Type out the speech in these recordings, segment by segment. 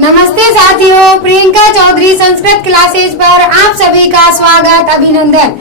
नमस्ते साथियों, प्रियंका चौधरी संस्कृत क्लासेज पर आप सभी का स्वागत, अभिनंदन।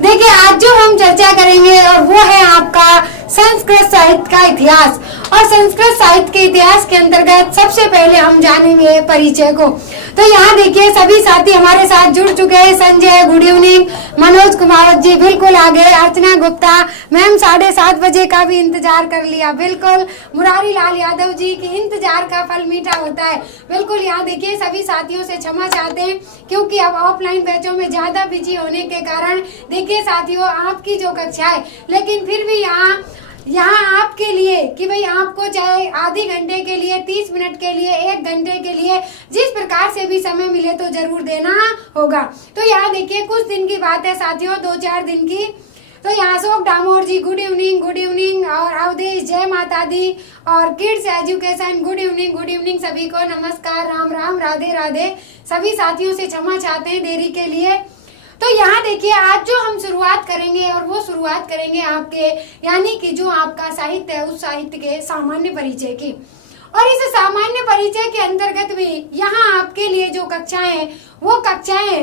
देखिए, आज जो हम चर्चा करेंगे और वो है आपका संस्कृत साहित्य का इतिहास। और संस्कृत साहित्य के इतिहास के अंतर्गत सबसे पहले हम जानेंगे परिचय को। तो यहाँ देखिए, सभी साथी हमारे साथ जुड़ चुके हैं। Sanjay, good evening. मनोज कुमार जी बिल्कुल आ गए। अर्चना गुप्ता मैम 7:30 बजे का भी इंतजार कर लिया। बिल्कुल। मुरारी लाल यादव जी की इंतजार का फल मीठा होता है। बिल्कुल। यहाँ देखिए, सभी साथियों से क्षमा चाहते हैं क्योंकि अब ऑफलाइन बैचों में ज्यादा बिजी होने के कारण देखिए साथियों, आपकी जो कक्षा है, लेकिन फिर भी यहाँ आपके लिए कि भाई आपको चाहे आधे घंटे के लिए, 30 मिनट के लिए, 1 घंटे के लिए, जिस प्रकार से भी समय मिले तो जरूर देना होगा। तो यहाँ देखिए, कुछ दिन की बात है साथियों, 2-4 दिन की। तो यहाँ अशोक डामोर जी गुड इवनिंग, गुड इवनिंग। और अवधेश, जय माता दी। और kids education good evening, good evening सभी को। नमस्कार, राम राम, राधे राधे। सभी साथियों से क्षमा चाहते हैं देरी के लिए। तो यहाँ देखिए, आज जो हम शुरुआत करेंगे और वो शुरुआत करेंगे आपके यानी कि जो आपका साहित्य है उस साहित्य के सामान्य परिचय की। और इस सामान्य परिचय के अंतर्गत भी यहाँ आपके लिए जो कक्षाएं हैं वो कक्षाएं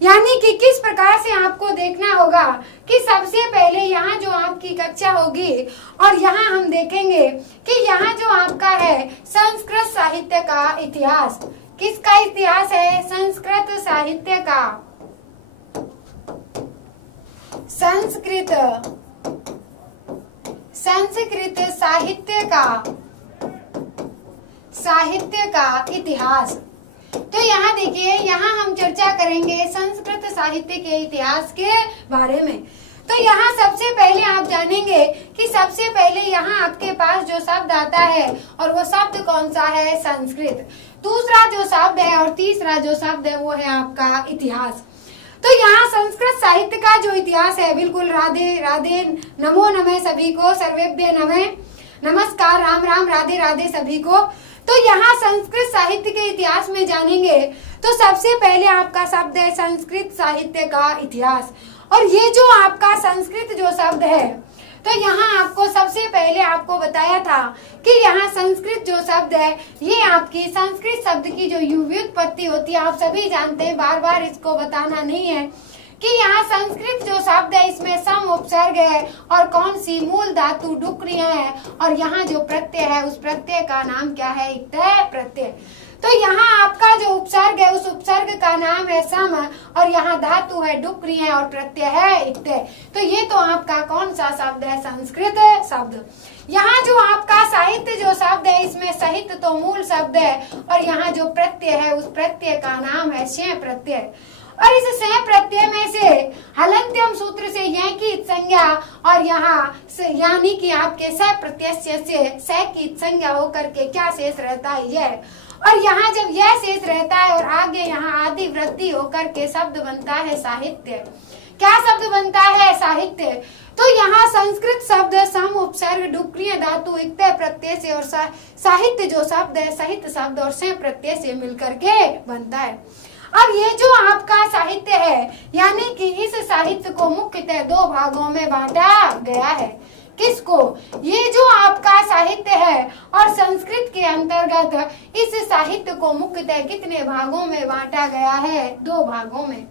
यानी कि किस प्रकार से आपको देखना होगा कि सबसे पहले यहाँ जो आपकी कक्षा होगी और यहाँ हम देखेंगे कि यहाँ जो आपका है संस्कृत साहित्य का इतिहास। किसका इतिहास है? संस्कृत साहित्य का। संस्कृत साहित्य का इतिहास। तो यहाँ देखिए, यहाँ हम चर्चा करेंगे संस्कृत साहित्य के इतिहास के बारे में। तो यहाँ सबसे पहले आप जानेंगे कि सबसे पहले यहाँ आपके पास जो शब्द आता है और वो शब्द कौन सा है? संस्कृत। दूसरा जो शब्द है और तीसरा जो शब्द है वो है आपका इतिहास। तो यहाँ संस्कृत साहित्य का जो इतिहास है, बिल्कुल राधे राधे, नमो नमः सभी को, सर्वेभ्य नमः, नमस्कार, राम राम, राधे राधे सभी को। तो यहाँ संस्कृत साहित्य के इतिहास में जानेंगे तो सबसे पहले आपका शब्द है संस्कृत साहित्य का इतिहास। और ये जो आपका संस्कृत जो शब्द है, तो यहाँ आपको सबसे पहले आपको बताया था कि यहाँ संस्कृत जो शब्द है ये आपकी संस्कृत शब्द की जो व्युत्पत्ति होती है, आप सभी जानते हैं, बार बार इसको बताना नहीं है कि यहाँ संस्कृत जो शब्द है इसमें सम उपसर्ग है और कौन सी मूल धातु डुक्रियां है और यहाँ जो प्रत्यय है उस प्रत्यय का नाम क्या है? इक्तय प्रत्यय। तो यहाँ आपका जो उपसर्ग है उस उपसर्ग का नाम है सम और यहाँ धातु है डुक्री है और प्रत्यय है इक्तय। तो ये तो आपका कौन सा शब्द है? संस्कृत शब्द। यहाँ जो आपका साहित्य जो शब्द है इसमें साहित्य तो मूल शब्द है और यहाँ जो प्रत्यय है उस प्रत्यय का नाम है शय प्रत्यय। और इस शय प्रत्यय में से हलन्त्यम सूत्र से यह की संज्ञा और यहाँ यानी कि आपके स प्रत्यय से स की संज्ञा होकर के क्या शेष रहता है? यह। और यहाँ जब यह शेष रहता है और आगे यहाँ आदि वृद्धि होकर के शब्द बनता है साहित्य। क्या शब्द बनता है? साहित्य। तो यहाँ संस्कृत शब्द सम उपसर्ग डुक्रिय धातु इक्तय प्रत्यय से और साहित्य जो शब्द है साहित्य शब्द और स प्रत्यय से मिलकर के बनता है। अब ये जो आपका साहित्य है यानी कि इस साहित्य को मुख्यतः 2 भागों में बांटा गया है। किसको? ये जो आपका साहित्य है और संस्कृत के अंतर्गत इस साहित्य को मुख्यतः कितने भागों में बांटा गया है? 2 भागों में।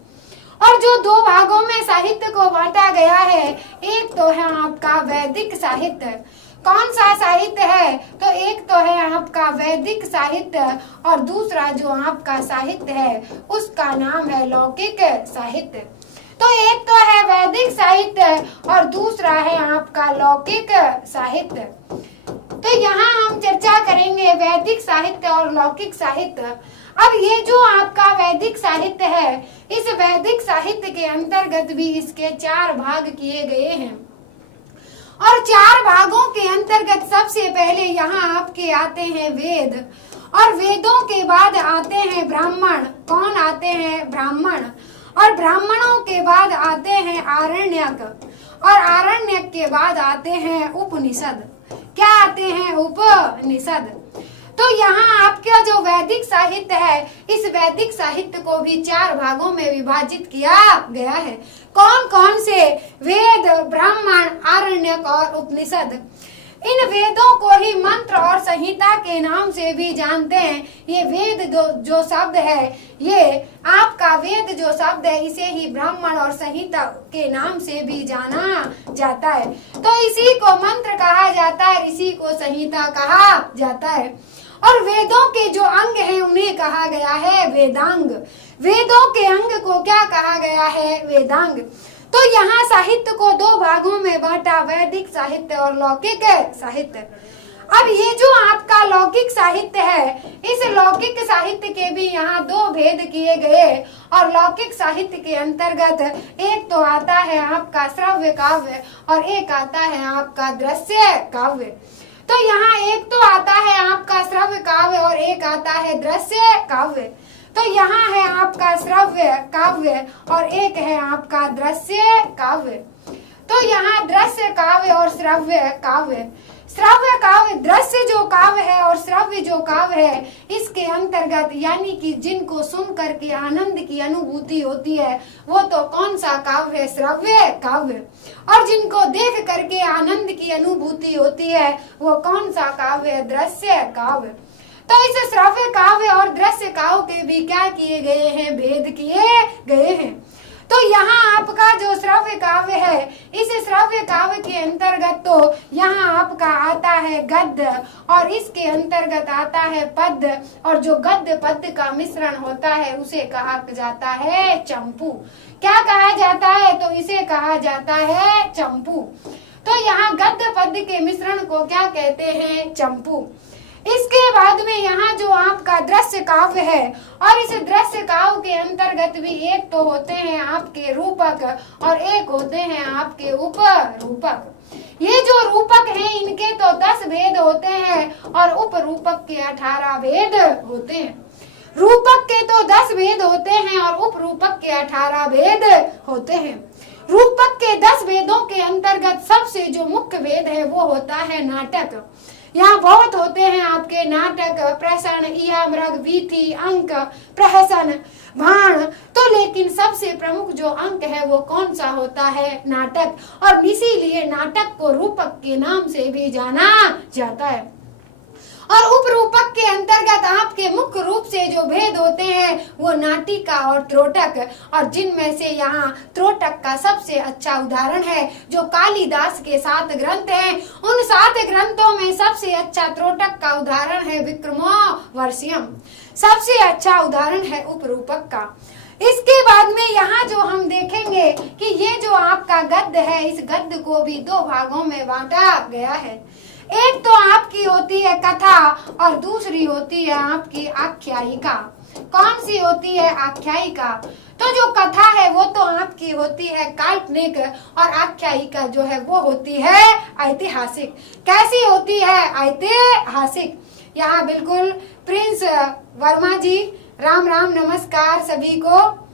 और जो 2 भागों में साहित्य को बांटा गया है, एक तो है आपका वैदिक साहित्य। कौन सा साहित्य है? तो एक तो है आपका वैदिक साहित्य और दूसरा जो आपका साहित्य है उसका नाम है लौकिक साहित्य। तो एक तो है वैदिक साहित्य और दूसरा है आपका लौकिक साहित्य। तो यहाँ हम चर्चा करेंगे वैदिक साहित्य और लौकिक साहित्य। अब ये जो आपका वैदिक साहित्य है, इस वैदिक साहित्य के अंतर्गत भी इसके 4 भाग किए गए हैं और 4 भागों के अंतर्गत सबसे पहले यहाँ आपके आते हैं वेद और वेदों के बाद आते हैं ब्राह्मण। कौन आते हैं? ब्राह्मण। और ब्राह्मणों के बाद आते हैं आरण्यक और आरण्यक के बाद आते हैं उपनिषद। क्या आते हैं? उपनिषद। तो यहाँ आपका जो वैदिक साहित्य है, इस वैदिक साहित्य को भी 4 भागों में विभाजित किया गया है। कौन कौन से? वेद, ब्राह्मण, आरण्यक और उपनिषद। इन वेदों को ही मंत्र और संहिता के नाम से भी जानते हैं। ये वेद जो शब्द है, ये आपका वेद जो शब्द है, इसे ही ब्राह्मण और संहिता के नाम से भी जाना जाता है। तो इसी को मंत्र कहा जाता है, इसी को संहिता कहा जाता है। और वेदों के जो अंग हैं उन्हें कहा गया है वेदांग। वेदों के अंग को क्या कहा गया है? वेदांग। तो यहाँ साहित्य को दो भागों में बांटा, वैदिक साहित्य और लौकिक साहित्य। अब ये जो आपका लौकिक साहित्य है, इस लौकिक साहित्य के भी यहाँ दो भेद किए गए। और लौकिक साहित्य के अंतर्गत एक तो आता है आपका श्रव्य काव्य और एक आता है आपका दृश्य काव्य। तो यहाँ एक तो आता है आपका श्रव्य काव्य और एक आता है दृश्य काव्य। तो यहाँ है आपका श्रव्य काव्य और एक है आपका दृश्य काव्य। तो यहाँ दृश्य काव्य और श्रव्य काव्य। श्रव्य काव्य, दृश्य जो काव्य है और श्रव्य जो काव्य है, इसके अंतर्गत यानी कि जिनको सुन करके आनंद की अनुभूति होती है वो तो कौन सा काव्य है? श्रव्य काव्य। और जिनको देख करके आनंद की अनुभूति होती है वो कौन सा काव्य है? दृश्य काव्य। तो इस श्रव्य काव्य और दृश्य काव्य के भी क्या किए गए हैं? भेद किए गए हैं। तो यहाँ आपका जो श्रव्य काव्य है, इस श्रव्य काव्य के अंतर्गत तो यहाँ आपका आता है गद्य और इसके अंतर्गत आता है पद्य। और जो गद्य पद्य का मिश्रण होता है उसे कहा जाता है चंपू। क्या कहा जाता है? तो इसे कहा जाता है चंपू। तो यहाँ गद्य पद्य के मिश्रण को क्या कहते हैं? चंपू। इसके बाद में यहाँ जो आपका दृश्य काव्य है, और इस दृश्य काव्य के अंतर्गत भी एक तो होते हैं आपके रूपक और एक होते हैं आपके उपरूपक। ये जो रूपक हैं इनके तो 10 भेद होते हैं और उपरूपक के 18 भेद होते हैं। रूपक के तो 10 भेद होते हैं और उपरूपक के 18 भेद होते हैं। रूपक के 10 भेदों के अंतर्गत सबसे जो मुख्य भेद है वो होता है नाटक। यहाँ बहुत होते हैं आपके नाटक, प्रसन्न, इहा, मृग, वीथी, अंक, प्रहसन, भाण। तो लेकिन सबसे प्रमुख जो अंक है वो कौन सा होता है? नाटक। और इसीलिए नाटक को रूपक के नाम से भी जाना जाता है। और उपरूपक के अंतर्गत आपके मुख्य रूप से जो भेद होते हैं वो नाटिका और त्रोटक। और जिनमें से यहाँ त्रोटक का सबसे अच्छा उदाहरण है जो कालिदास के 7 ग्रंथ हैं, उन 7 ग्रंथों में सबसे अच्छा त्रोटक का उदाहरण है विक्रमोर्वशीयम। सबसे अच्छा उदाहरण है उपरूपक का। इसके बाद में यहाँ जो हम देखेंगे कि ये जो आपका गद्य है, इस गद्य को भी 2 भागों में बांटा गया है। एक तो आपकी होती है कथा और दूसरी होती है आपकी आख्यायिका। कौन सी होती है? आख्यायिका। तो जो कथा है वो तो आपकी होती है काल्पनिक और आख्यायिका जो है वो होती है ऐतिहासिक। कैसी होती है? ऐतिहासिक। यहाँ बिल्कुल प्रिंस वर्मा जी, राम राम, नमस्कार सभी को।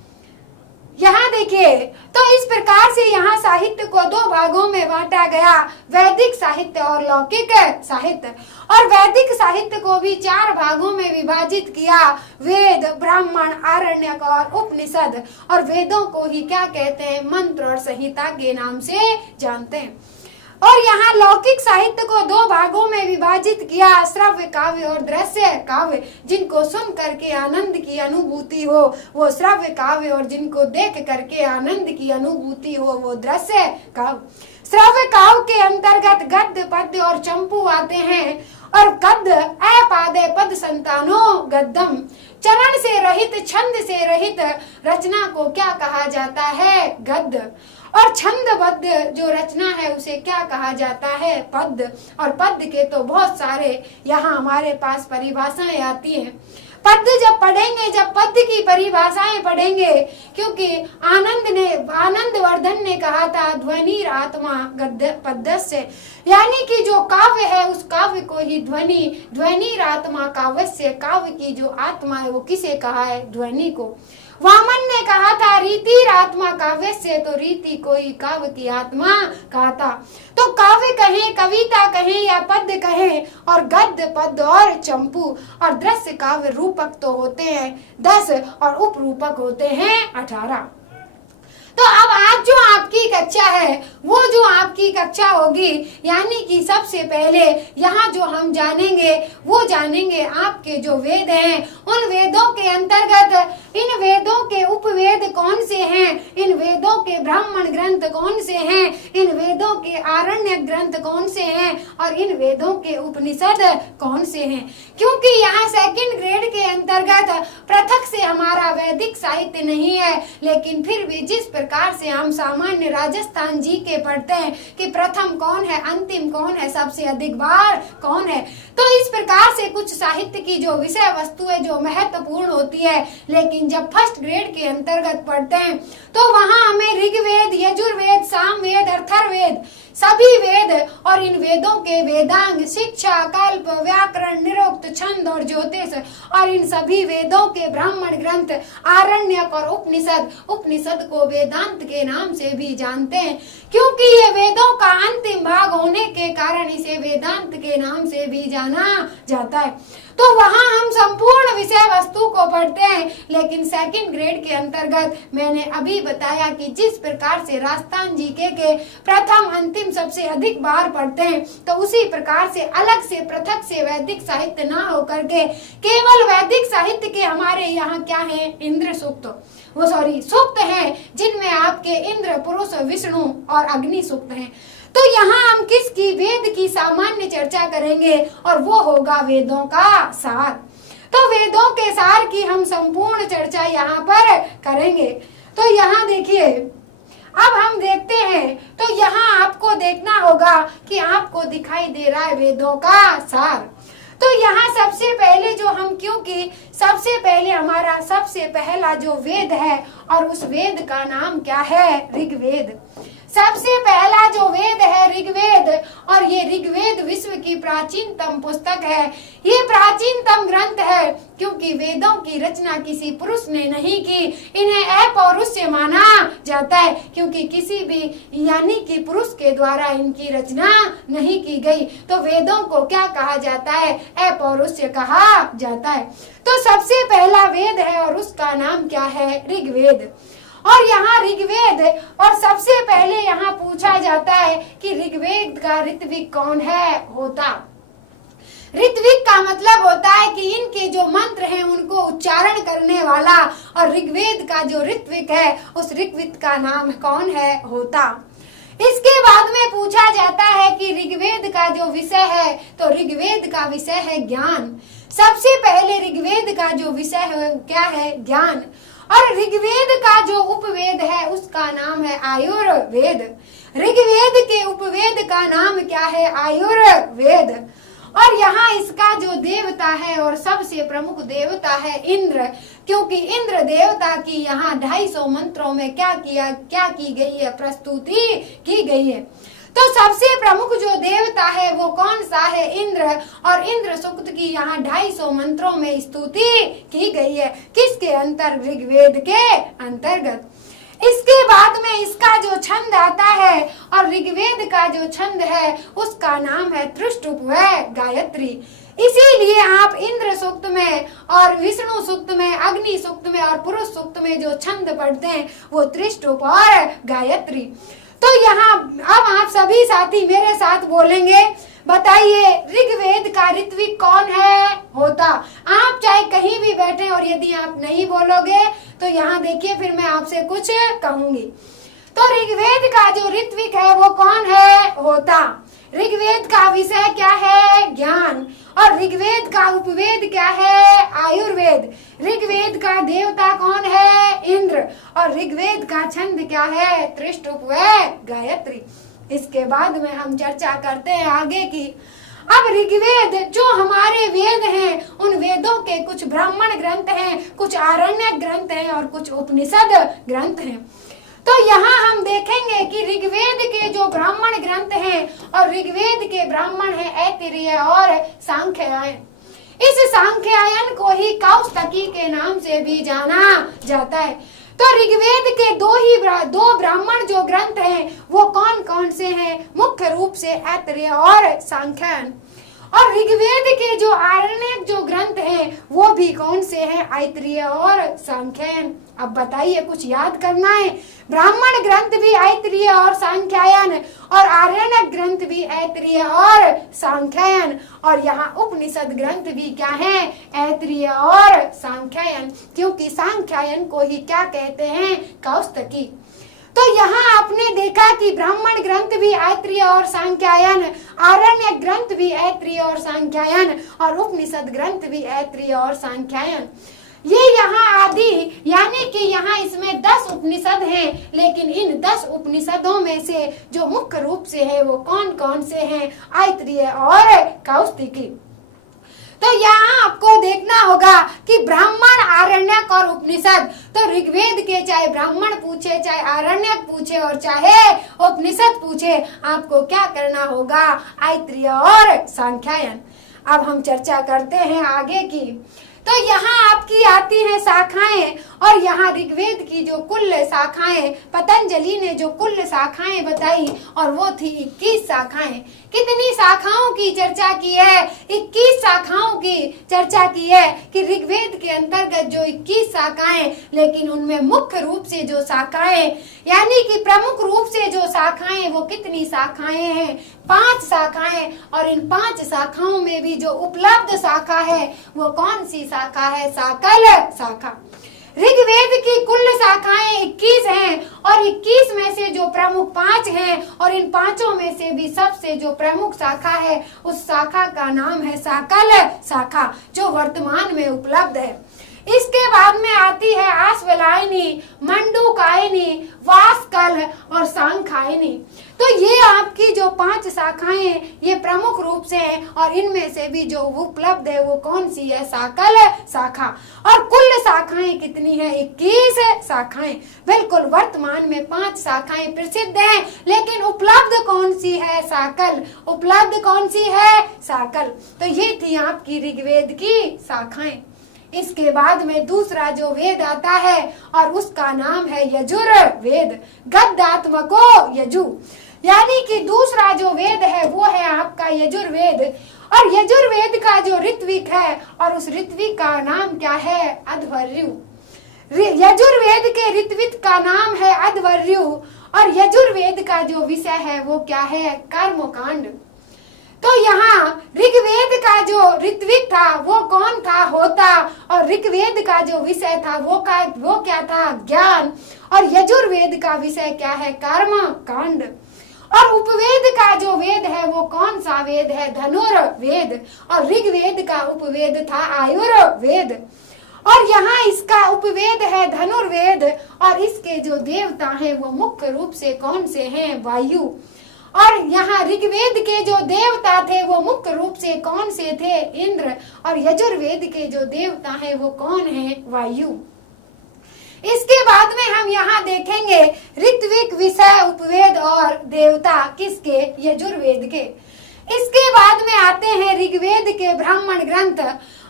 यहाँ देखिए, तो इस प्रकार से यहाँ साहित्य को 2 भागों में बांटा गया, वैदिक साहित्य और लौकिक साहित्य। और वैदिक साहित्य को भी 4 भागों में विभाजित किया, वेद, ब्राह्मण, आरण्यक और उपनिषद। और वेदों को ही क्या कहते हैं? मंत्र और संहिता के नाम से जानते हैं। और यहाँ लौकिक साहित्य को 2 भागों में विभाजित किया, श्रव्य काव्य और दृश्य काव्य। जिनको सुन करके आनंद की अनुभूति हो वो श्रव्य काव्य और जिनको देख करके आनंद की अनुभूति हो वो दृश्य काव्य। श्रव्य काव्य के अंतर्गत गद्य, पद्य और चंपू आते हैं। और गद्य अपादे पद संतानो गद्यम, चरण से रहित, छंद से रहित रचना को क्या कहा जाता है? गद्य। और छंदबद्ध जो रचना है उसे क्या कहा जाता है? पद्य। और पद्य के तो बहुत सारे यहाँ हमारे पास परिभाषाएं आती हैं। पद्य जब पढ़ेंगे, जब पद्य की परिभाषाएं पढ़ेंगे, क्योंकि आनंदवर्धन ने कहा था ध्वनि आत्मा गद्य पद्य से, यानी कि जो काव्य है उस काव्य को ही ध्वनि आत्मा काव्य से, काव्य की जो आत्मा है वो किसे कहा है? ध्वनि को। वामन ने कहा था रीति आत्मा काव्य से, तो रीति को ही काव्य की आत्मा कहा था। तो काव्य कहें, कविता कहें या पद्य कहें, और गद्य, पद्य और चंपू और दृश्य काव्य रूपक तो होते हैं 10 और उपरूपक होते हैं 18। तो अब आज जो आपकी कक्षा है वो जो आपकी कक्षा होगी, यानी कि सबसे पहले यहाँ जो हम जानेंगे वो जानेंगे आपके जो वेद हैं, उन वेदों के अंतर्गत इन वेदों के उपवेद कौन से हैं, इन वेदों के ब्राह्मण ग्रंथ कौन से हैं, इन वेदों के आरण्य ग्रंथ कौन से हैं और इन वेदों के उपनिषद कौन से हैं। क्योंकि यहाँ सेकंड ग्रेड के अंतर्गत पृथक से हमारा वैदिक साहित्य नहीं है, लेकिन फिर भी जिस प्रकार से हम सामान्य राजस्थान जी के पढ़ते हैं कि प्रथम कौन है, अंतिम कौन है, सबसे अधिक बार कौन है, तो इस प्रकार से कुछ साहित्य की जो विषय वस्तु है जो महत्वपूर्ण होती है, लेकिन जब फर्स्ट ग्रेड के अंतर्गत पढ़ते हैं तो वहाँ हमें ऋग्वेद, यजुर्वेद, सामवेद, अथर्ववेद सभी वेद और इन वेदों के वेदांग, शिक्षा, कल्प, व्याकरण, निरुक्त, छंद और ज्योतिष और इन सभी वेदों के ब्राह्मण ग्रंथ, आरण्यक और उपनिषद को वेदांत के नाम से भी जानते हैं, क्योंकि ये वेदों का अंतिम भाग होने के कारण इसे वेदांत के नाम से भी जाना जाता है। तो वहाँ हम संपूर्ण विषय वस्तु को पढ़ते हैं, लेकिन सेकंड ग्रेड के अंतर्गत मैंने अभी बताया कि जिस प्रकार से राजस्थान जीके के प्रथम अंतिम सबसे अधिक बार पढ़ते हैं, तो उसी प्रकार से अलग से पृथक से वैदिक साहित्य ना होकर के केवल वैदिक साहित्य के हमारे यहाँ क्या है, इंद्र सूक्त सूक्त हैं, जिनमें आपके इंद्र, पुरुष, विष्णु और अग्नि सूक्त हैं। तो यहाँ हम किसकी, वेद की सामान्य चर्चा करेंगे और वो होगा वेदों का सार। तो वेदों के सार की हम संपूर्ण चर्चा यहाँ पर करेंगे। तो यहाँ देखिए, अब हम देखते हैं, तो यहाँ आपको देखना होगा कि आपको दिखाई दे रहा है वेदों का सार। तो यहाँ सबसे पहले जो हम, क्योंकि सबसे पहले हमारा सबसे पहला जो वेद है और उस वेद का नाम क्या है, ऋग्वेद। सबसे पहला जो वेद है ऋग्वेद, और ये ऋग्वेद विश्व की प्राचीनतम पुस्तक है। ये प्राचीनतम ग्रंथ है क्योंकि वेदों की रचना किसी पुरुष ने नहीं की, इन्हें अपौरुषीय माना जाता है, क्योंकि किसी भी यानी कि पुरुष के द्वारा इनकी रचना नहीं की गई। तो वेदों को क्या कहा जाता है, अपौरुषीय कहा जाता है। तो सबसे पहला वेद है और उसका नाम क्या है, ऋग्वेद। और यहाँ ऋग्वेद, और सबसे पहले यहाँ पूछा जाता है कि ऋग्वेद का ऋत्विक कौन है, होता। ऋत्विक का मतलब होता है कि इनके जो मंत्र हैं उनको उच्चारण करने वाला, और ऋग्वेद का जो ऋत्विक है उस ऋग्वेद का नाम कौन है, होता। इसके बाद में पूछा जाता है कि ऋग्वेद का जो विषय है, तो ऋग्वेद का विषय है ज्ञान। सबसे पहले ऋग्वेद का जो विषय है क्या है, ज्ञान। और ऋग्वेद का जो उपवेद है उसका नाम है आयुर्वेद। ऋग्वेद के उपवेद का नाम क्या है, आयुर्वेद। और यहाँ इसका जो देवता है और सबसे प्रमुख देवता है इंद्र, क्योंकि इंद्र देवता की यहाँ 250 मंत्रों में क्या की गई है, प्रस्तुति की गई है। तो सबसे प्रमुख जो देवता है वो कौन सा है, इंद्र। और इंद्र सूक्त की यहाँ 250 मंत्रों में स्तुति की गई है, किसके अंतर, ऋग्वेद के अंतर्गत। इसके बाद में इसका जो छंद आता है, और ऋग्वेद का जो छंद है उसका नाम है त्रिष्टुप गायत्री। इसीलिए आप इंद्र सूक्त में और विष्णु सूक्त में, अग्नि सूक्त में और पुरुष सूक्त में जो छंद पढ़ते हैं वो त्रिष्टुप और गायत्री। तो यहाँ अब आप सभी साथी मेरे साथ बोलेंगे, बताइए ऋग्वेद का ऋत्विक कौन है, होता। आप चाहे कहीं भी बैठे और यदि आप नहीं बोलोगे तो यहाँ देखिए फिर मैं आपसे कुछ कहूंगी। तो ऋग्वेद का जो ऋत्विक है वो कौन है, होता। ऋग्वेद का विषय क्या है, ज्ञान। और ऋग्वेद का उपवेद क्या है, आयुर्वेद। ऋग्वेद का देवता कौन है, इंद्र। और ऋग्वेद का छंद क्या है, त्रिष्टुप गायत्री। इसके बाद में हम चर्चा करते हैं आगे की। अब ऋग्वेद जो हमारे वेद हैं, उन वेदों के कुछ ब्राह्मण ग्रंथ हैं, कुछ आरण्यक ग्रंथ हैं और कुछ उपनिषद ग्रंथ हैं। तो यहाँ हम देखेंगे कि ऋग्वेद के जो ब्राह्मण ग्रंथ हैं, और ऋग्वेद के ब्राह्मण हैं ऐतरेय और सांख्यायन। इस सांख्यायन को ही कौस्तकी के नाम से भी जाना जाता है। तो ऋग्वेद के दो ब्राह्मण जो ग्रंथ हैं वो कौन कौन से हैं, मुख्य रूप से ऐतरेय और सांख्यायन। और ऋग्वेद के जो आरण्यक जो ग्रंथ हैं वो भी कौन से हैं? ऐतरेय और सांख्यायन। अब बताइए, कुछ याद करना है। ब्राह्मण ग्रंथ भी ऐतरेय और सांख्यायन, और आरण्यक ग्रंथ भी ऐतरेय और सांख्यायन, और यहाँ उपनिषद ग्रंथ भी क्या है? ऐतरेय और सांख्यायन, क्योंकि सांख्यायन को ही क्या कहते हैं? कौस्तकी। तो यहाँ आपने देखा कि ब्राह्मण ग्रंथ भी ऐतरेय और सांख्यायन, आरण्यक ग्रंथ भी ऐतरेय और सांख्यायन, और उपनिषद ग्रंथ भी ऐतरेय और सांख्यायन। ये यहाँ आदि यानी कि यहाँ इसमें 10 उपनिषद हैं, लेकिन इन 10 उपनिषदों में से जो मुख्य रूप से है वो कौन कौन से हैं? ऐतरेय और कौस्तिकी। तो यहाँ आपको देखना होगा कि ब्राह्मण, आरण्यक और उपनिषद, तो ऋग्वेद के चाहे ब्राह्मण पूछे, चाहे आरण्यक पूछे और चाहे उपनिषद पूछे, आपको क्या करना होगा? ऐतरेय और सांख्यायन। अब हम चर्चा करते हैं आगे की। तो यहाँ आपकी आती हैं शाखाएं, और यहाँ ऋग्वेद की जो कुल शाखाएं, पतंजलि ने जो कुल शाखाएं बताई, और वो थी 21 शाखाएं। कितनी शाखाओं की चर्चा की है? 21 शाखाओं की चर्चा की है कि ऋग्वेद के अंतर्गत जो 21 शाखाएं, लेकिन उनमें मुख्य रूप से जो शाखाएं यानी कि प्रमुख रूप से जो शाखाएं, वो कितनी शाखाएं हैं? 5 शाखाएं। और इन 5 शाखाओं में भी जो उपलब्ध शाखा है वो कौन सी शाखा है? साकल शाखा। ऋग्वेद की कुल शाखाएं 21 हैं, और 21 में से जो प्रमुख 5 हैं, और इन 5 में से भी सबसे जो प्रमुख शाखा है उस शाखा का नाम है साकल शाखा, जो वर्तमान में उपलब्ध है। इसके बाद में आती है आश्वलायनी, मंडूकायनी, वासकल और सांखायनी। तो ये आपकी जो 5 शाखाएं ये प्रमुख रूप से हैं, और इनमें से भी जो उपलब्ध है वो कौन सी है? साकल शाखा। और कुल शाखाएं कितनी है? 21 शाखाएं। बिल्कुल, वर्तमान में 5 शाखाएं प्रसिद्ध हैं, लेकिन उपलब्ध कौन सी है? साकल। उपलब्ध कौन सी है? साकल। तो ये थी आपकी ऋग्वेद की शाखाएं। इसके बाद में दूसरा जो वेद आता है, और उसका नाम है यजुर्वेद। गद्यात्मको यजु, यानी कि दूसरा जो वेद है वो है आपका यजुर्वेद। और यजुर्वेद का जो ऋत्विक है, और उस ऋत्विक का नाम क्या है? अध्वर्यु। यजुर्वेद के ऋत्विक का नाम है अध्वर्यु, और यजुर्वेद का जो विषय है वो क्या है? कर्मकांड। तो यहाँ ऋग्वेद का जो ऋत्विक था वो कौन था? होता। और ऋग्वेद का जो विषय था वो क्या था? ज्ञान। और यजुर्वेद का विषय क्या है? कर्म कांड। और उपवेद का जो वेद है वो कौन सा वेद है? धनुर्वेद। और ऋग्वेद का उपवेद था आयुर्वेद। और यहाँ इसका उपवेद है धनुर्वेद, और इसके जो देवता हैं वो मुख्य रूप से कौन से हैं? वायु। और यहाँ ऋग्वेद के जो देवता थे वो मुख्य रूप से कौन से थे? इंद्र। और यजुर्वेद के जो देवता हैं वो कौन है? वायु। इसके बाद में हम यहाँ देखेंगे ऋत्विक, विषय, उपवेद और देवता किसके? यजुर्वेद के। इसके बाद में आते हैं ऋग्वेद के ब्राह्मण ग्रंथ,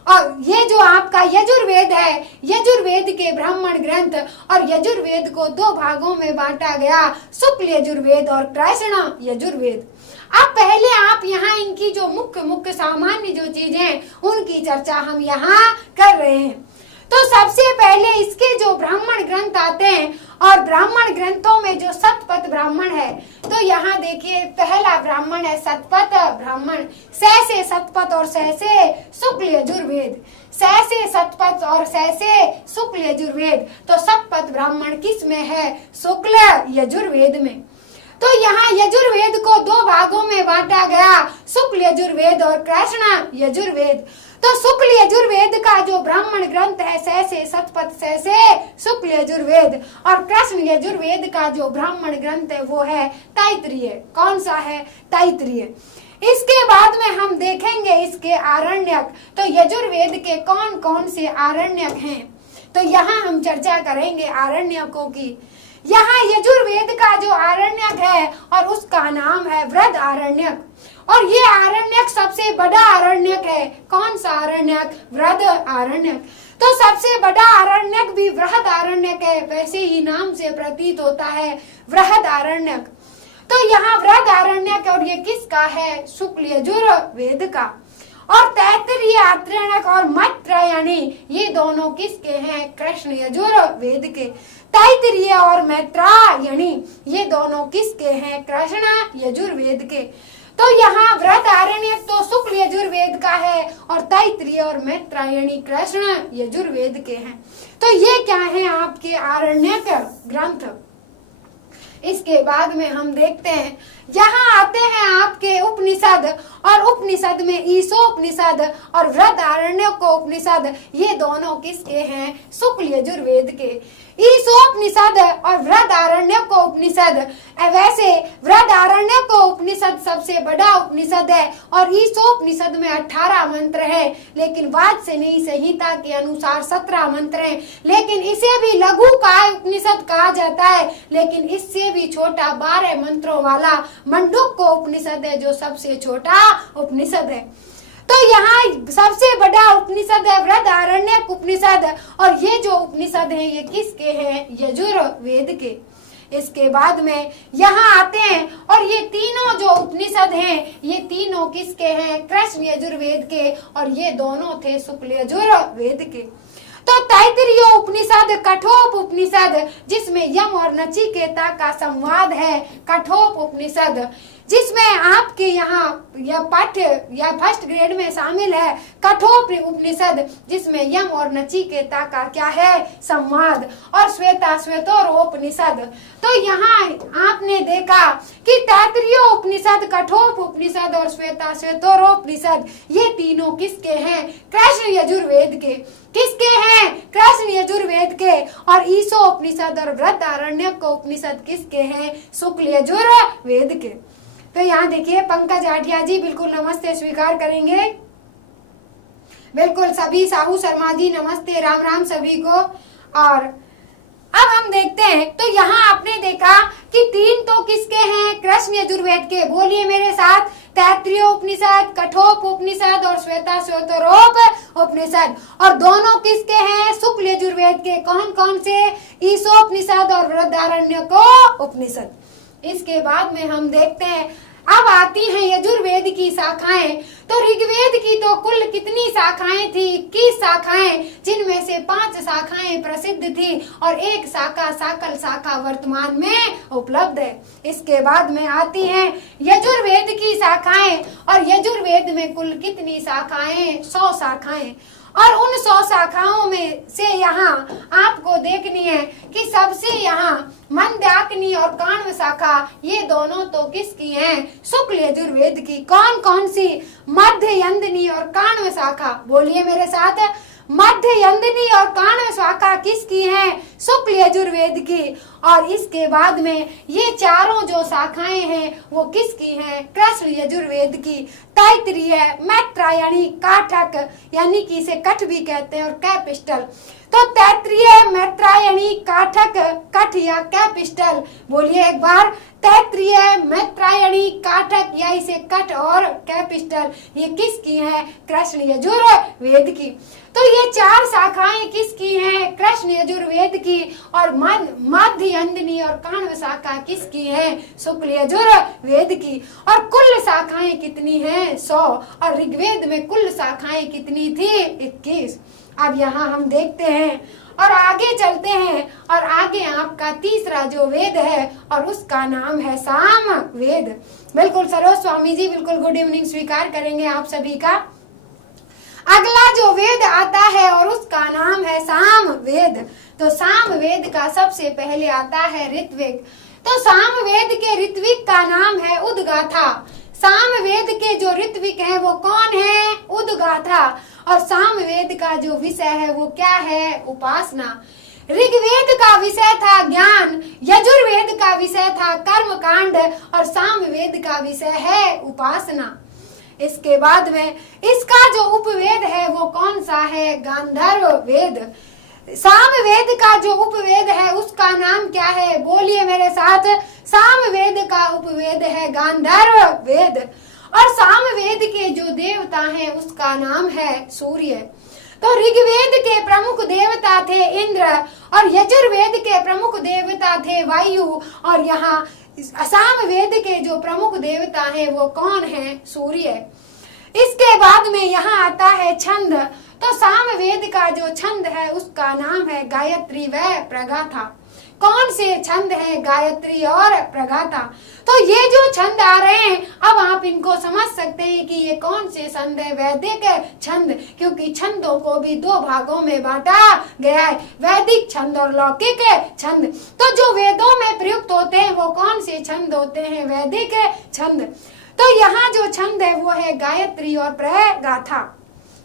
और ये जो आपका यजुर्वेद है, यजुर्वेद के ब्राह्मण ग्रंथ, और यजुर्वेद को 2 भागों में बांटा गया, शुक्ल यजुर्वेद और कृष्ण यजुर्वेद। अब पहले आप यहाँ इनकी जो मुख्य सामान्य जो चीजें उनकी चर्चा हम यहाँ कर रहे हैं। तो सबसे पहले इसके जो ब्राह्मण ग्रंथ आते हैं, और ब्राह्मण ग्रंथों में जो शतपथ ब्राह्मण है, तो यहाँ देखिए पहला ब्राह्मण है शतपथ ब्राह्मण। से शतपथ और से शुक्ल यजुर्वेद। से शतपथ और से शुक्ल यजुर्वेद। तो शतपथ ब्राह्मण किस में है? शुक्ल यजुर्वेद में। तो यहाँ यजुर्वेद को 2 भागों में बांटा गया, शुक्ल यजुर्वेद और कृष्ण यजुर्वेद। तो शुक्ल यजुर्वेद का जो ब्राह्मण ग्रंथ है से शतपथ से शुक्ल यजुर्वेद, और कृष्ण यजुर्वेद का जो ब्राह्मण ग्रंथ है वो है तैत्तिरीय। कौन सा है? तैत्तिरीय। इसके बाद में हम देखेंगे इसके आरण्यक। तो यजुर्वेद के कौन कौन से आरण्यक हैं? तो यहाँ हम चर्चा करेंगे आरण्यकों की। यहाँ यजुर्वेद का जो आरण्यक है और उसका नाम है वृहद आरण्यक, और ये आरण्यक सबसे बड़ा आरण्यक है। कौन सा आरण्यक? वृहद आरण्यक। तो सबसे बड़ा आरण्यक भी वृहद आरण्यक है, वैसे ही नाम से प्रतीत होता है वृहद आरण्यक। तो यहाँ वृहद आरण्यक, और ये किसका है? शुक्ल यजुर्वेद का। और तैत्तिरीय, आत्रेयक और मैत्रेयणी ये दोनों किसके हैं? कृष्ण यजुर्वेद के। तैत्तिरीय और मैत्रेयणी ये दोनों किसके हैं? कृष्ण यजुर्वेद के। तो यहाँ बृहदारण्यक तो शुक्ल यजुर्वेद का है और तैत्तिरीय और मैत्रेयणी कृष्ण यजुर्वेद के हैं। तो ये क्या है? आपके आरण्यक ग्रंथ। इसके बाद में हम देखते हैं, यहाँ आते हैं आपके उपनिषद, और उपनिषद में ईशोपनिषद और बृहदारण्यक उपनिषद ये दोनों किसके हैं? शुक्ल यजुर्वेद के। ईशोपनिषद और बृहदारण्यक उपनिषद, वैसे बृहदारण्यक उपनिषद सबसे बड़ा उपनिषद है और ईशोपनिषद में 18 मंत्र है, लेकिन वाचस्पति संहिता के अनुसार 17 मंत्र हैं। लेकिन इसे भी लघु काय उपनिषद कहा जाता है, लेकिन इससे भी छोटा 12 मंत्रों वाला मंडूक्य उपनिषद है, जो सबसे छोटा उपनिषद है। तो यहाँ सबसे बड़ा उपनिषद है बृहदारण्यक उपनिषद, और ये जो उपनिषद है ये किसके हैं? यजुर्वेद के। इसके बाद में यहाँ आते हैं, और ये तीनों जो उपनिषद हैं ये तीनों किसके हैं? कृष्ण यजुर्वेद के, और ये दोनों थे शुक्ल यजुर्वेद के। तो तैत्तिरीय उपनिषद कठोप उपनिषद, जिसमें यम और नचिकेता का संवाद है। कठोप उपनिषद जिसमें आपके यहाँ या पाठ्य या फर्स्ट ग्रेड में शामिल है। कठोप उपनिषद जिसमें यम और नचिकेता का क्या है? संवाद। और श्वेता श्वेतोरोपनिषद। तो यहाँ आपने देखा कि तैत्तिरीय उपनिषद, कठोप उपनिषद और श्वेता श्वेतोरोपनिषद ये तीनों किसके हैं? कृष्ण यजुर्वेद के। किसके हैं? कृष्ण यजुर्वेद के। और ईशोपनिषद और बृहदारण्यक उपनिषद किसके हैं? शुक्ल यजुर्वेद के। तो यहाँ देखिए पंकज आठिया जी बिल्कुल नमस्ते स्वीकार करेंगे। बिल्कुल सभी, साहू शर्मा जी नमस्ते, राम राम सभी को। और अब हम देखते हैं, तो यहाँ आपने देखा कि तीन तो किसके हैं? कृष्ण यजुर्वेद के। बोलिए मेरे साथ, तैत्तिरीय उपनिषद, कठोप उपनिषद और श्वेता श्वेतोरोप उपनिषद। और दोनों किसके हैं? शुक्ल यजुर्वेद के। कौन कौन से? ईशोपनिषद और बृहदारण्यक उपनिषद। इसके बाद में हम देखते हैं, अब आती हैं यजुर्वेद की शाखाएं। तो ऋग्वेद की तो कुल कितनी शाखाएं थी? 21 शाखाएं, जिनमें से 5 शाखाएं प्रसिद्ध थी और एक शाखा साकल शाखा वर्तमान में उपलब्ध है। इसके बाद में आती हैं यजुर्वेद की शाखाएं, और यजुर्वेद में कुल कितनी शाखाएं? 100 शाखाएं। और उन 100 शाखाओं में से यहाँ आपको देखनी है कि सबसे यहाँ मंदाकिनी और काण्व शाखा ये दोनों तो किसकी हैं? शुक्ल यजुर्वेद की। कौन कौन सी? मध्ययंदिनी और काण्व शाखा। बोलिए मेरे साथ, मध्ययंदिनी और काण्व शाखा किसकी हैं? शुक्ल यजुर्वेद की। और इसके बाद में ये चारों जो शाखाएं हैं वो किसकी हैं? कृष्ण यजुर्वेद की। तैत्तिरीय, मैत्रेयणी, काठक यानी कि इसे कठ भी कहते हैं, और कैपिस्टल। तो तैत्तिरीय, मैत्रेयणी, काठक, कठ या कैपिस्टल। बोलिए एक बार, तैत्तिरीय, मैत्रेयणी, काठक या इसे कठ और कैपिस्टल ये किसकी हैं? कृष्ण यजुर्वेद की। तो ये 4 शाखाएं किसकी हैं? कृष्ण यजुर्वेद की। और मध्ययंदिनी और काण्व शाखा किसकी हैं? शुक्ल यजुर्वेद की। और कुल शाखाएं कितनी हैं? 100। और ऋग्वेद में कुल शाखाएं कितनी थी? 21। अब यहाँ हम देखते हैं और आगे चलते हैं, और आगे आपका तीसरा जो वेद है और उसका नाम है सामवेद। बिल्कुल सरोज स्वामी जी बिल्कुल गुड इवनिंग स्वीकार करेंगे आप सभी का। अगला जो वेद आता है और उसका नाम है सामवेद। तो सामवेद का सबसे पहले आता है ऋत्विक। तो सामवेद के ऋत्विक का नाम है उद्गाथा। सामवेद के जो ऋत्विक है वो कौन है? उद्गाथा। और सामवेद का जो विषय है वो क्या है? उपासना। ऋग्वेद का विषय था ज्ञान, यजुर्वेद का विषय था कर्मकांड, और सामवेद का विषय है उपासना। इसके बाद में इसका जो उपवेद है वो कौन सा है? गांधर्व वेद। सामवेद का जो उपवेद है उसका नाम क्या है? बोलिए मेरे साथ, सामवेद का उपवेद है गांधर्व वेद। और सामवेद के जो देवता हैं उसका नाम है सूर्य। तो ऋग्वेद के प्रमुख देवता थे इंद्र, और यजुर्वेद के प्रमुख देवता थे वायु, और यहाँ सामवेद के जो प्रमुख देवता हैं वो कौन है? सूर्य। इसके बाद में यहाँ आता है छंद। तो सामवेद का जो छंद है उसका नाम है गायत्री व प्रगाथा। कौन से छंद है गायत्री और प्रगाथा? तो ये जो छंद आ रहे हैं अब आप इनको समझ सकते हैं कि ये कौन से छंद है, वैदिक छंद, क्योंकि छंदों को भी दो भागों में बांटा गया है, वैदिक छंद और लौकिक छंद। तो जो वेदों में प्रयुक्त होते हैं वो कौन से छंद होते हैं? वैदिक छंद। तो यहाँ जो छंद है वो है गायत्री और प्रगाथा।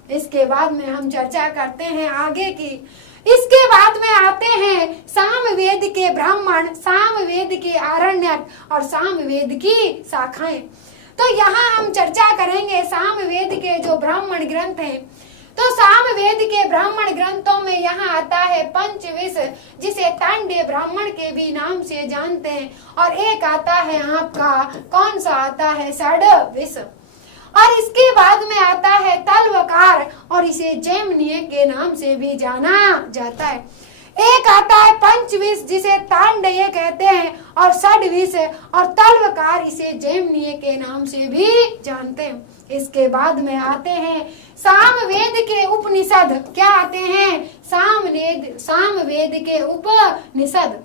इसके बाद में हम चर्चा करते हैं आगे की। इसके बाद में आते हैं सामवेद के ब्राह्मण, सामवेद के आरण्यक और सामवेद की शाखाएं। तो यहाँ हम चर्चा करेंगे सामवेद के जो ब्राह्मण ग्रंथ हैं। तो सामवेद के ब्राह्मण ग्रंथों में यहाँ आता है पंचविश, जिसे तांडे ब्राह्मण के भी नाम से जानते हैं, और एक आता है आपका, कौन सा आता है? षड्विश। और इसके बाद में आता है तल्वकार, और इसे जैमिनीय के नाम से भी जाना जाता है। एक आता है पंचविश जिसे तांडेय कहते हैं, और षड्विश और तल्वकार इसे जैमिनीय के नाम से भी जानते हैं। इसके बाद में आते हैं सामवेद के उपनिषद। क्या आते हैं? सामवेद के उपनिषद।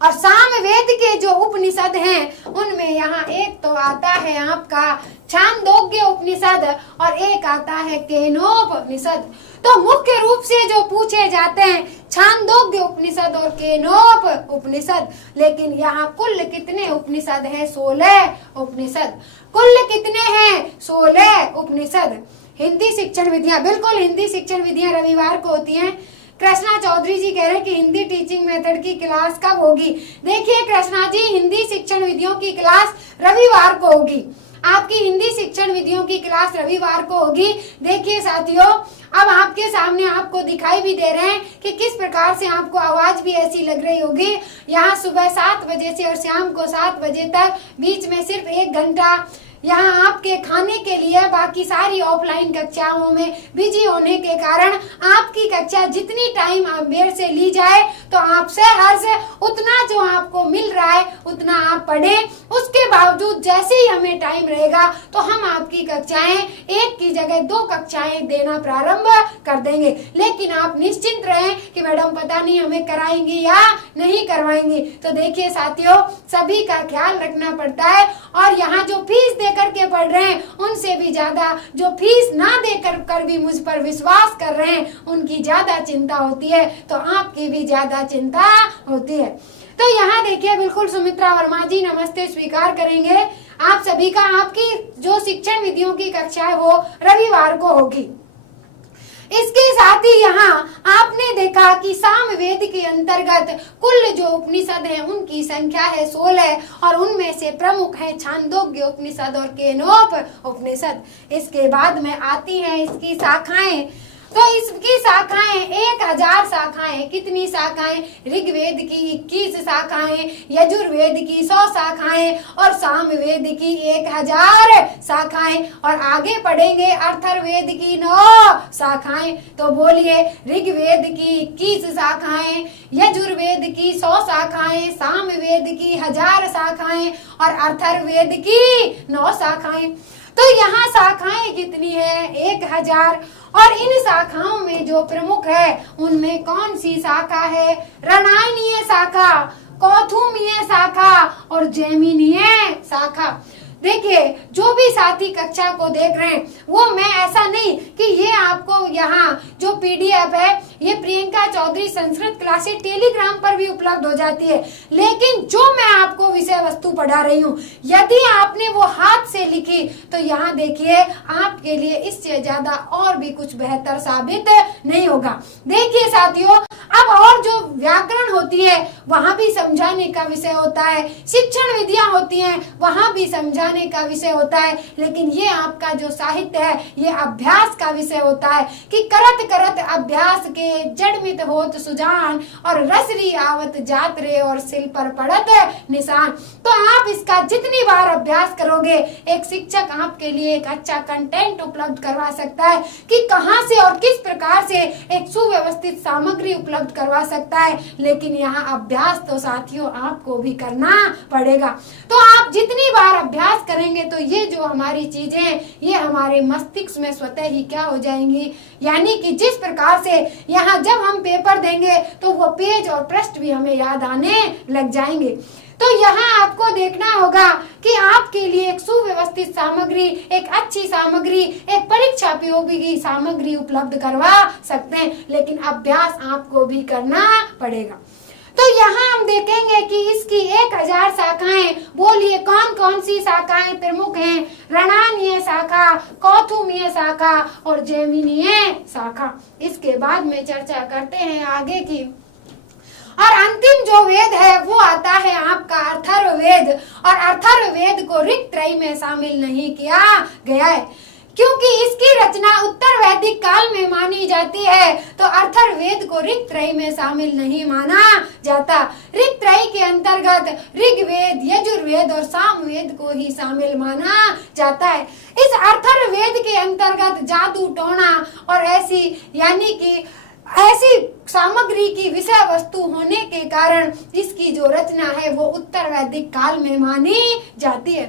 और सामवेद के जो उपनिषद हैं उनमें यहाँ एक तो आता है आपका छांदोग्य उपनिषद और एक आता है केनोपनिषद। तो मुख्य रूप से जो पूछे जाते हैं छांदोग्य उपनिषद और केनोप उपनिषद। लेकिन यहाँ कुल कितने उपनिषद हैं? 16 उपनिषद। कुल कितने हैं? 16 उपनिषद। हिंदी शिक्षण विधियां, बिल्कुल हिंदी शिक्षण विधियां रविवार को होती हैं। कृष्णा चौधरी जी कह रहे हैं कि हिंदी टीचिंग मेथड की क्लास कब होगी? देखिए कृष्णा जी, हिंदी शिक्षण विधियों की क्लास रविवार को होगी। आपकी हिंदी शिक्षण विधियों की क्लास रविवार को होगी। देखिए साथियों, अब आपके सामने आपको दिखाई भी दे रहे हैं कि किस प्रकार से आपको आवाज भी ऐसी लग रही होगी। यहाँ सुबह 7 बजे से और शाम को 7 बजे तक बीच में सिर्फ 1 घंटा यहाँ आपके खाने के लिए, बाकी सारी ऑफलाइन कक्षाओं में बिजी होने के कारण आपकी कक्षा जितनी टाइम आप देर से ली जाए तो आपसे हर्ष उतना जो आपको मिल रहा है उतना आप पढ़ें। उसके बावजूद जैसे ही हमें टाइम रहेगा तो हम आपकी कक्षाएं 1 की जगह 2 कक्षाएं देना प्रारंभ कर देंगे। लेकिन आप निश्चिंत रहें कि मैडम पता नहीं हमें कराएंगी या नहीं करवाएंगी। तो देखिए साथियों, सभी का ख्याल रखना पड़ता है, और यहाँ जो फीस करके पढ़ रहे हैं उनसे भी ज्यादा जो फीस ना देकर भी मुझ पर विश्वास कर रहे हैं उनकी ज्यादा चिंता होती है, तो आपकी भी ज्यादा चिंता होती है। तो यहाँ देखिए, बिल्कुल सुमित्रा वर्मा जी नमस्ते स्वीकार करेंगे आप सभी का। आपकी जो शिक्षण विधियों की कक्षा है वो रविवार को होगी। इसके साथ ही यहाँ आपने देखा कि सामवेद के अंतर्गत कुल जो उपनिषद हैं उनकी संख्या है 16, और उनमें से प्रमुख है छांदोग्य उपनिषद और केनोप उपनिषद। इसके बाद में आती हैं इसकी शाखाएं। तो इसकी शाखाएं 1000 शाखाएं। कितनी शाखाएं? ऋग्वेद की 21 शाखाएं, यजुर्वेद की 100 शाखाएं और सामवेद की 1000 शाखाएं, और आगे पढ़ेंगे अथर्ववेद की 9 शाखाएं। तो बोलिए, ऋग्वेद की 21 शाखाएं, यजुर्वेद की 100 शाखाएं, सामवेद की 1000 शाखाएं और अथर्ववेद की 9 शाखाएं। तो यहाँ शाखाएं कितनी है? 1000। और इन शाखाओं में जो प्रमुख है उनमें कौन सी शाखा है? रणयनीय शाखा, कौथुमीय शाखा और जैमिनीय शाखा। देखिए, जो भी साथी कक्षा को देख रहे हैं वो मैं ऐसा नहीं कि ये आपको यहाँ जो पीडीएफ है ये प्रियंका चौधरी संस्कृत क्लासेस टेलीग्राम पर भी उपलब्ध हो जाती है, लेकिन जो मैं आपको विषय वस्तु पढ़ा रही हूँ यदि आपने वो हाथ से लिखी तो यहाँ देखिए आपके लिए इससे ज्यादा और भी कुछ बेहतर साबित नहीं होगा। देखिए साथियों, अब और जो व्याकरण होती है वहाँ भी समझाने का विषय होता है, शिक्षण विधियां होती हैं वहाँ भी समझाने का विषय होता है, लेकिन ये आपका जो साहित्य है ये अभ्यास का विषय होता है कि करत करत अभ्यास अभ्यास के जड़मित होत सुजान और रसरी आवत जात रे और सिल पर पड़त निशान। तो आप इसका जितनी बार अभ्यास करोगे एक शिक्षक आपके लिए एक अच्छा कंटेंट उपलब्ध करवा सकता है कि कहां से और किस प्रकार से एक सुव्यवस्थित सामग्री उपलब्ध करवा सकता है। लेकिन यहाँ अभ्यास तो साथियों आपको भी करना पड़ेगा। तो आप जितनी बार अभ्यास करेंगे तो ये जो हमारी चीजें ये हमारे मस्तिष्क में स्वतः ही क्या हो जाएंगी, यानी कि जिस प्रकार से यहाँ जब हम पेपर देंगे तो वो पेज और पृष्ठ भी हमें याद आने लग जाएंगे। तो यहाँ आपको देखना होगा कि आपके लिए एक सुव्यवस्थित सामग्री, एक अच्छी सामग्री, एक परीक्षा उपयोगी सामग्री उपलब्ध करवा सकते हैं, लेकिन अभ्यास आपको भी करना पड़ेगा। तो यहाँ हम देखेंगे कि इसकी 1000 शाखाएं, बोलिए कौन कौन सी शाखाएं प्रमुख हैं। रणनीय शाखा, कौथुमीय शाखा और जैमिनीय शाखा। इसके बाद में चर्चा करते हैं आगे की। और अंतिम जो वेद है वो आता है आपका अथर्ववेद। और अथर्ववेद को ऋग त्रयी में शामिल नहीं किया गया है, क्योंकि इसकी रचना उत्तर वैदिक काल में मानी जाती है। तो अथर्ववेद को ऋग त्रयी में शामिल नहीं माना जाता। ऋग त्रयी के अंतर्गत ऋग्वेद, यजुर्वेद और सामवेद को ही शामिल माना जाता है। इस अथर्ववेद के अंतर्गत जादू टोना और ऐसी यानी कि ऐसी सामग्री की विषय वस्तु होने के कारण इसकी जो रचना है वो उत्तर वैदिक काल में मानी जाती है।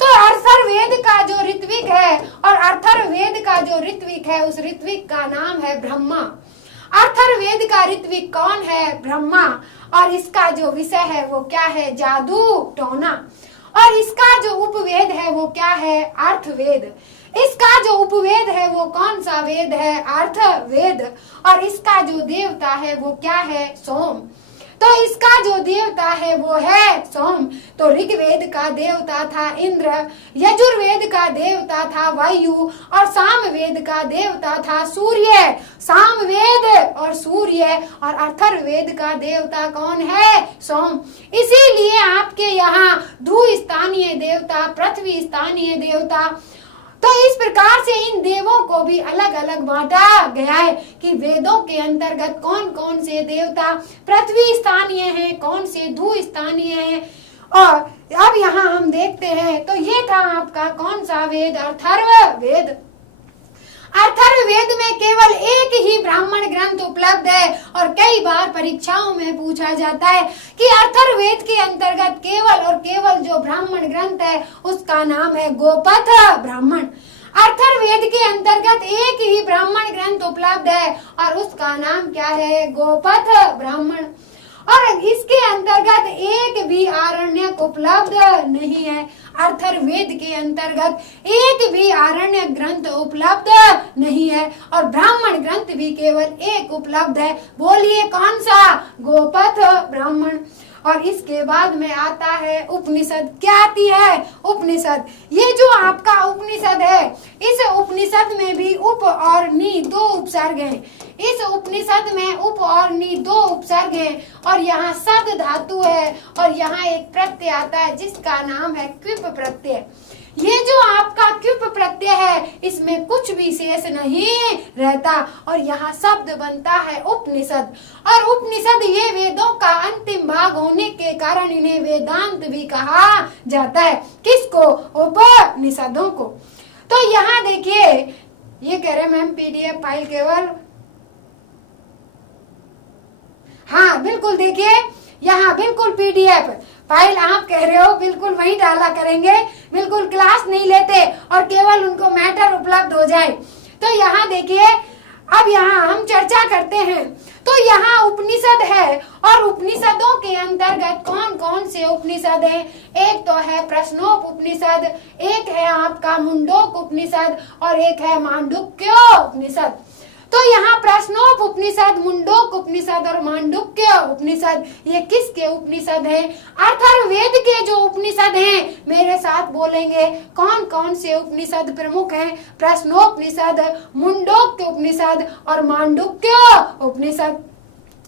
तो अथर्ववेद का जो ऋत्विक है और अथर्ववेद का जो ऋत्विक है उस ऋत्विक का नाम है ब्रह्मा। अथर्ववेद का ऋत्विक कौन है? ब्रह्मा। और इसका जो विषय है वो क्या है? जादू टोना। और इसका जो उपवेद है वो क्या है? अर्थवेद। इसका जो उपवेद है वो कौन सा वेद है? अर्थवेद। और इसका जो देवता है वो क्या है? सोम। तो इसका जो देवता है वो है सोम। तो ऋग्वेद का देवता था इंद्र, यजुर्वेद का देवता था वायु और सामवेद का देवता था सूर्य। सामवेद और सूर्य और अथर्ववेद का देवता कौन है? सोम। इसीलिए आपके यहाँ धू स्थानीय देवता, पृथ्वी स्थानीय देवता। तो इस प्रकार से इन देवों को भी अलग अलग बांटा गया है कि वेदों के अंतर्गत कौन कौन से देवता पृथ्वी स्थानीय हैं, कौन से धू स्थानीय हैं। और अब यहाँ हम देखते हैं तो ये था आपका कौन सा वेद? अथर्ववेद। अथर्ववेद में केवल एक ही ब्राह्मण ग्रंथ उपलब्ध है और कई बार परीक्षाओं में पूछा जाता है कि अथर्ववेद के अंतर्गत केवल और केवल जो ब्राह्मण ग्रंथ है उसका नाम है गोपथ ब्राह्मण। अथर्ववेद के अंतर्गत एक ही ब्राह्मण ग्रंथ उपलब्ध है और उसका नाम क्या है? गोपथ ब्राह्मण। और इसके अंतर्गत एक भी आरण्यक उपलब्ध नहीं है। अथर्ववेद के अंतर्गत एक भी आरण्य ग्रंथ उपलब्ध नहीं है और ब्राह्मण ग्रंथ भी केवल एक उपलब्ध है। बोलिए कौन सा? गोपथ ब्राह्मण। और इसके बाद में आता है उपनिषद। क्या आती है? उपनिषद। ये जो आपका उपनिषद है इस उपनिषद में भी उप और नि दो उपसर्ग हैं। इस उपनिषद में उप और नि दो उपसर्ग हैं और यहाँ सद धातु है और यहाँ एक प्रत्यय आता है जिसका नाम है क्विप प्रत्यय। ये जो आपका क्विप प्रत्यय है इसमें कुछ भी शेष नहीं रहता और यहाँ शब्द बनता है उपनिषद। और उपनिषद ये वेदों का अंतिम भाग होने के कारण इन्हें वेदांत भी कहा जाता है। किसको? उपनिषदों को। तो यहाँ देखिए ये कह रहे मैम पीडीएफ फाइल केवल, हाँ बिल्कुल देखिए यहाँ बिल्कुल पीडीएफ फाइल आप कह रहे हो बिल्कुल वही डाला करेंगे, बिल्कुल क्लास नहीं लेते और केवल उनको मैटर उपलब्ध हो जाए। तो यहाँ देखिए अब यहाँ हम चर्चा करते हैं। तो यहाँ उपनिषद है और उपनिषदों के अंतर्गत कौन कौन से उपनिषद हैं? एक तो है प्रश्नोप उपनिषद, एक है आपका मुंडोक उपनिषद और एक है मांडुक्य उपनिषद। तो यहाँ प्रश्नोप उपनिषद, मुंडोक उपनिषद और मांडुक्य उपनिषद ये किसके उपनिषद हैं? अथर्ववेद के जो उपनिषद हैं। मेरे साथ बोलेंगे कौन कौन से उपनिषद प्रमुख हैं? प्रश्नोपनिषद, मुंडोक उपनिषद और मांडुक्य उपनिषद।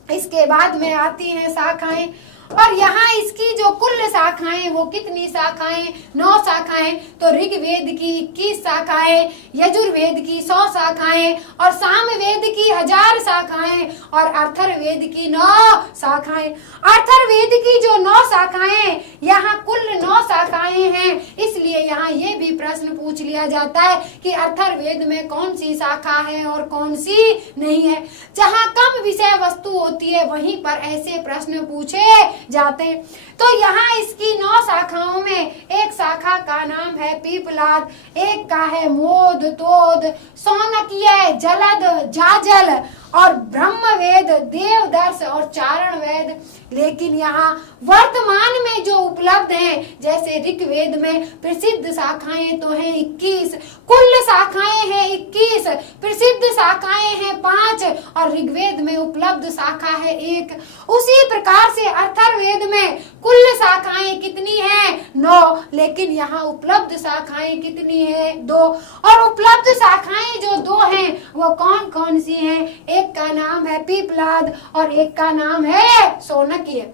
इसके बाद में आती हैं शाखाएं और यहाँ इसकी जो कुल शाखाएं वो कितनी शाखाएं, 9 शाखाएं। तो ऋग्वेद की 21 शाखाएं, यजुर्वेद की 100 शाखाएं और सामवेद की 1000 शाखाएं और अथर्ववेद की 9 शाखाएं। अथर्ववेद की जो 9 शाखाएं, यहाँ कुल 9 शाखाएं हैं, इसलिए यहाँ ये भी प्रश्न पूछ लिया जाता है कि अथर्ववेद में कौन सी शाखा है और कौन सी नहीं है। जहाँ कम विषय वस्तु होती है वहीं पर ऐसे प्रश्न पूछे जाते हैं। तो यहाँ इसकी 9 शाखाओं में एक शाखा का नाम है पीपलाद, एक का है मोद, तोद, सौनकीय, जलद, जाजल और ब्रह्मवेद, देवदर्श और चारण वेद। लेकिन यहाँ वर्तमान में जो उपलब्ध हैं, जैसे ऋग्वेद में प्रसिद्ध शाखाएं तो हैं 21, कुल शाखाएं हैं 21, प्रसिद्ध शाखाएं हैं 5 और ऋग्वेद में उपलब्ध शाखा है 1। उसी प्रकार से अथर्ववेद में कुल शाखाएं कितनी हैं, 9, लेकिन यहाँ उपलब्ध शाखाएं कितनी है, 2। और उपलब्ध शाखाएं जो 2 हैं वो कौन कौन सी हैं, एक का नाम है पीपलाद और एक का नाम है सौनकीय।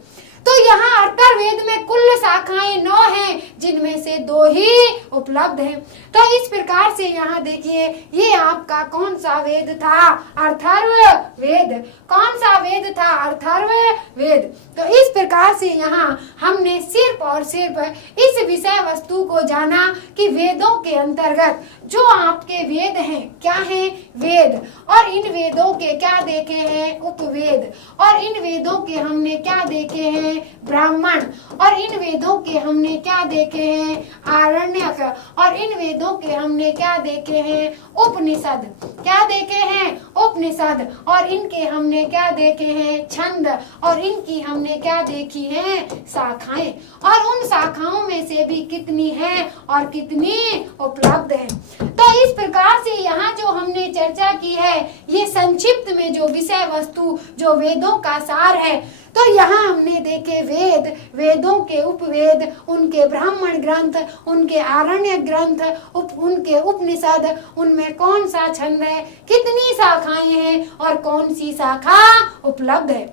तो यहाँ अथर्ववेद में कुल शाखाएं 9 हैं, जिनमें से 2 ही उपलब्ध हैं। तो इस प्रकार से यहाँ देखिए, ये आपका कौन सा वेद था, अथर्ववेद। कौन सा वेद था, अथर्ववेद। तो इस प्रकार से यहाँ हमने सिर्फ और सिर्फ इस विषय वस्तु को जाना कि वेदों के अंतर्गत जो आपके वेद हैं, क्या हैं, वेद, और इन वेदों के क्या देखे हैं, उपवेद, और इन वेदों के हमने क्या देखे हैं, ब्राह्मण, और इन वेदों के हमने क्या देखे हैं, आरण्यक, और इन वेदों के हमने क्या देखे हैं, उपनिषद। क्या देखे हैं, उपनिषद, और इनके हमने क्या देखे हैं, छंद, और इनकी हमने क्या देखी है, शाखाएं। और उन शाखाओं में से भी कितनी हैं और कितनी उपलब्ध हैं। तो इस प्रकार से यहाँ जो हमने चर्चा की है, ये संक्षिप्त में जो विषय वस्तु जो वेदों का सार है। तो यहाँ हमने देखे वेद, वेदों के उपवेद, उनके ब्राह्मण ग्रंथ, उनके आरण्य ग्रंथ, उनके उपनिषद, उनमें कौन सा छंद है, कितनी शाखाएं हैं और कौन सी शाखा उपलब्ध है।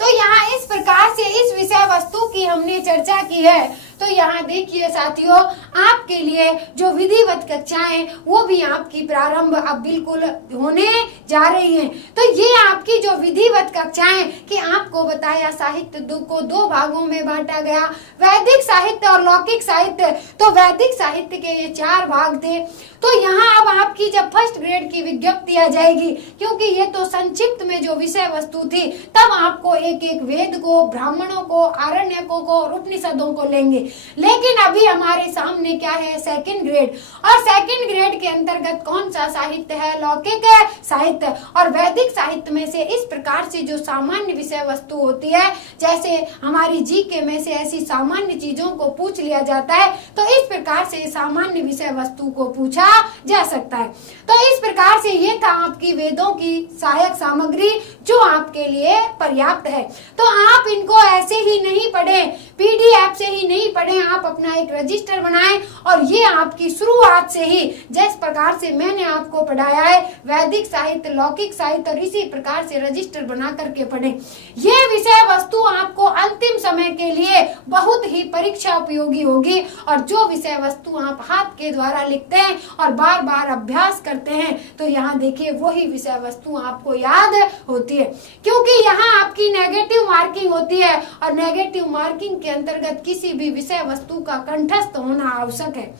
तो यहाँ इस प्रकार से इस विषय वस्तु की हमने चर्चा की है। तो यहाँ देखिए साथियों, आपके लिए जो विधिवत कक्षाएं वो भी आपकी प्रारंभ अब बिल्कुल होने जा रही हैं। तो ये आपकी जो विधिवत कक्षाएं कि आपको बताया साहित्य को 2 भागों में बांटा गया, वैदिक साहित्य और लौकिक साहित्य। तो वैदिक साहित्य के ये 4 भाग थे। तो यहाँ अब आपकी जब फर्स्ट ग्रेड की विज्ञप्ति आ जाएगी, क्योंकि ये तो संक्षिप्त में जो विषय वस्तु थी, तब आपको एक एक वेद को, ब्राह्मणों को, आरण्यकों को और उपनिषदों को लेंगे। लेकिन अभी हमारे सामने क्या है, सेकंड ग्रेड। और सेकंड ग्रेड के अंतर्गत कौन सा साहित्य है, लौकिक साहित्य। और वैदिक साहित्य में से इस प्रकार से जो सामान्य विषय वस्तु होती है, जैसे हमारी जीके में से ऐसी सामान्य चीजों को पूछ लिया जाता है, तो इस प्रकार से सामान्य विषय वस्तु को पूछा जा सकता है। तो इस प्रकार से ये था आपकी वेदों की सहायक सामग्री जो आपके लिए पर्याप्त है। तो आप इनको ऐसे ही नहीं पढ़ें, पीडीएफ से ही नहीं पढ़ें, आप अपना एक रजिस्टर बनाएं और ये आपकी शुरुआत से ही जिस प्रकार से मैंने आपको पढ़ाया है, वैदिक साहित्य, लौकिक साहित्य, और इसी प्रकार से रजिस्टर बना करके पढ़ें। ये विषय वस्तु आपको अंतिम समय के लिए बहुत ही परीक्षा उपयोगी होगी। और जो विषय वस्तु आप हाथ के द्वारा लिखते हैं और बार बार अभ्यास करते हैं, तो यहाँ देखिए वही विषय वस्तु आपको याद होती है, क्योंकि यहाँ आपकी नेगेटिव मार्किंग होती है और नेगेटिव मार्किंग के अंतर्गत किसी भी विषय वस्तु का कंठस्थ होना आवश्यक है।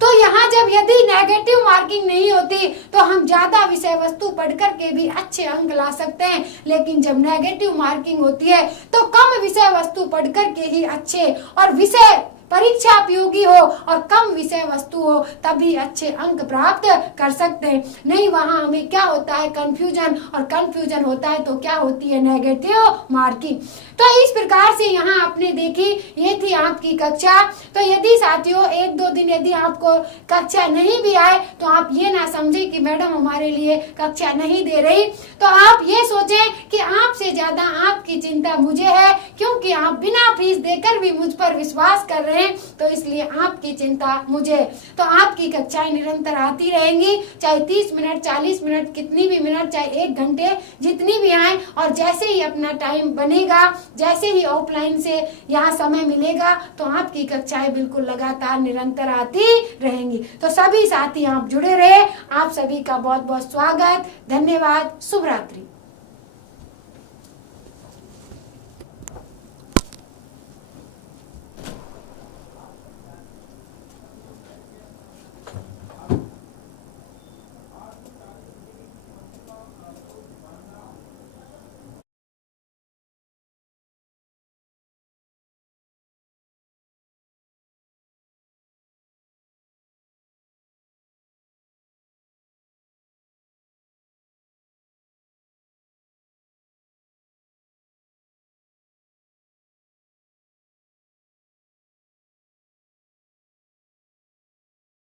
तो यहाँ जब यदि नेगेटिव मार्किंग नहीं होती तो हम ज्यादा विषय वस्तु पढ़ करके भी अच्छे अंक ला सकते हैं, लेकिन जब नेगेटिव मार्किंग होती है तो कम विषय वस्तु पढ़ करके ही अच्छे और विषय परीक्षा उपयोगी हो और कम विषय वस्तु हो, तभी अच्छे अंक प्राप्त कर सकते हैं। नहीं वहां हमें क्या होता है, कंफ्यूजन, और कंफ्यूजन होता है तो क्या होती है, नेगेटिव मार्किंग। तो इस प्रकार से यहाँ आपने देखी, ये थी आपकी कक्षा। तो यदि साथियों 1-2 दिन यदि आपको कक्षा नहीं भी आए तो आप ये ना समझे कि मैडम हमारे लिए कक्षा नहीं दे रही। तो आप ये सोचें कि आपसे ज्यादा आपकी चिंता मुझे है, क्योंकि आप बिना फीस देकर भी मुझ पर विश्वास कर रहे हैं, तो इसलिए आपकी चिंता मुझे। तो आपकी कक्षाएं निरंतर आती रहेंगी, चाहे 30 मिनट, 40 मिनट, कितनी भी मिनट, चाहे 1 घंटे, जितनी भी आए। और जैसे ही अपना टाइम बनेगा, जैसे ही ऑफलाइन से यहाँ समय मिलेगा, तो आपकी कक्षाएं बिल्कुल लगातार निरंतर आती रहेंगी। तो सभी साथी आप जुड़े रहे। आप सभी का बहुत बहुत स्वागत, धन्यवाद, शुभ रात्रि।